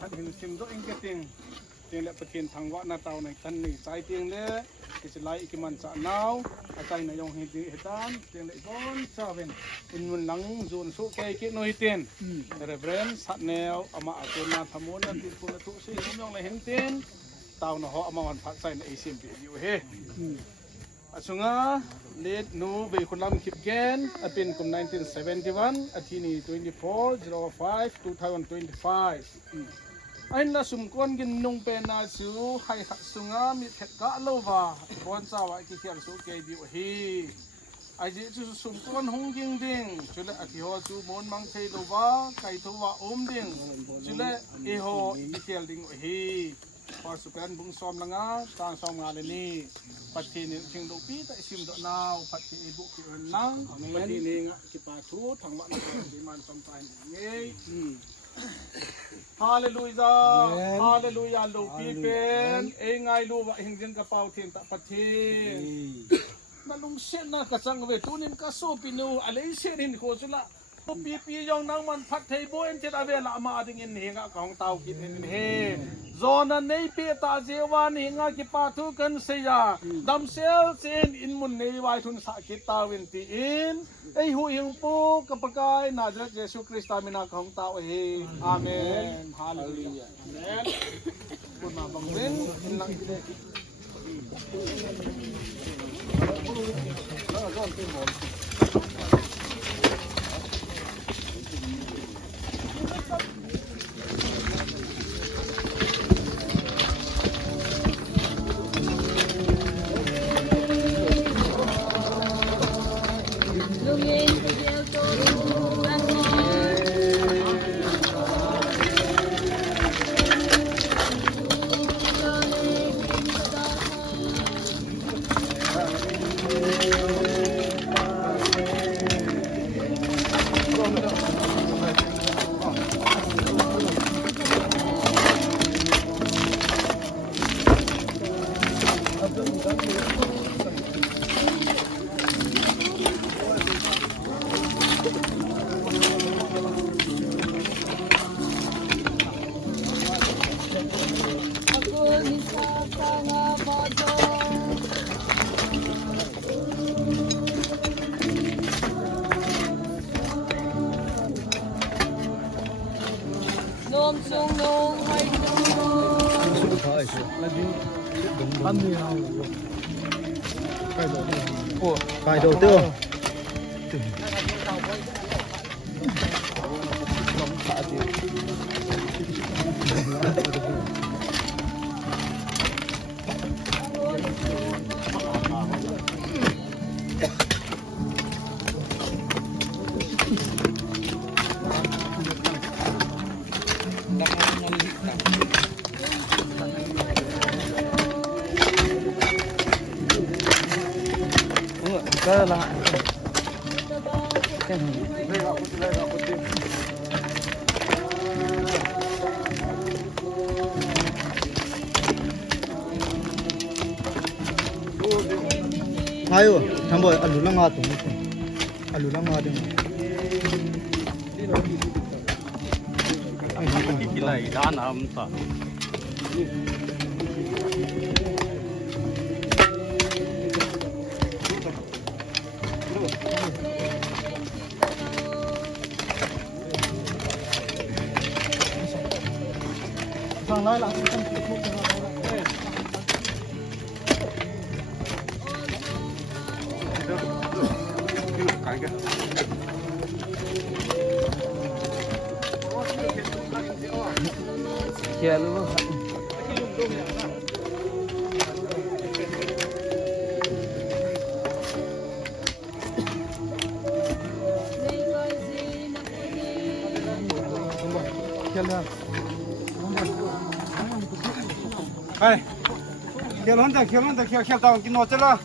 ทันเห็นซิมโดเองก็เตียงเตียงและประเทศทางวะนาเตาในทันนี่ใจเตียงเล่กิจไลอิกิมันสะนาวอาใจนายองเฮติเฮตันเตียงและบอนซาเวนอินมุนหลังจูนสุเกยกิโนฮิเตียนเรเบรนสัตแนวอามาอาตุนาธรรมุนันติปุณตุสีหิมยองและเห็นเตียนเตาหนออามาวันพักใจในเอเชียบีอยู่เฮอสุงาเลดนูเวคุลัมคิปแกนอเป็นกุม1971อาทินี24/05/2025ไอ้น่าสมควรกินนุ่งเป็นนาสูให้ขัดสุงามีเผ็ดกะโลวาบอนสาวไอ้ที่เขียนสูเกยบิวฮีไอ้ที่จะสมควรหงยิงดิ่งจุเลอธิหัวสูมนมังเทโลวาไก่ทัวอมดิ่งจุเลเอโฮอีเทียลดิ่งฮีพอสุกันบุ้งซ้อมละงาตางซ้อมงานเลยนี่ปัจจัยนี้เชิงดอกปีแต่ชิมดอกนาวปัจจัยบุกที่นั่งปัจจัยนี้กิปาชูทางวัดนักดีมันสมใจงี้ฮาเลลูยาฮาเลลูยาลูกพี่เป็นเองไงลูกว่าเองยังกระเป๋าเทียนตะปัจจัยนั่นลุงเชนนะกระสังเวทุนินกระโซปินูอะไรเชนินโคสุละปียองนางมันพัดไทยโบเอ็นเจดาเวลามาดึงเงินเหงะของเตากินเฮโซนันในปีตาเจวานเหงะกิปาทุกันเสียดัมเซลเซนอินมุนในวายทุนสักิตาวินตีอินไอหูยิงปูกับปกายนาจเยซูคริสต์มินาของเตาเฮอาเมนฮาเลลูยาอาเมนบุญมาบังเวนอินลังกิเลแล้วก็เป็นหมดPhải đầu tư cái là cái ayo tambo alula nga tung alula nga ding ai ni kilai dan am ta sang nói là không chịu thuốc cho nó kia luôn kia luôn Ai, kia lon ta kia tao kia nó chết rồi.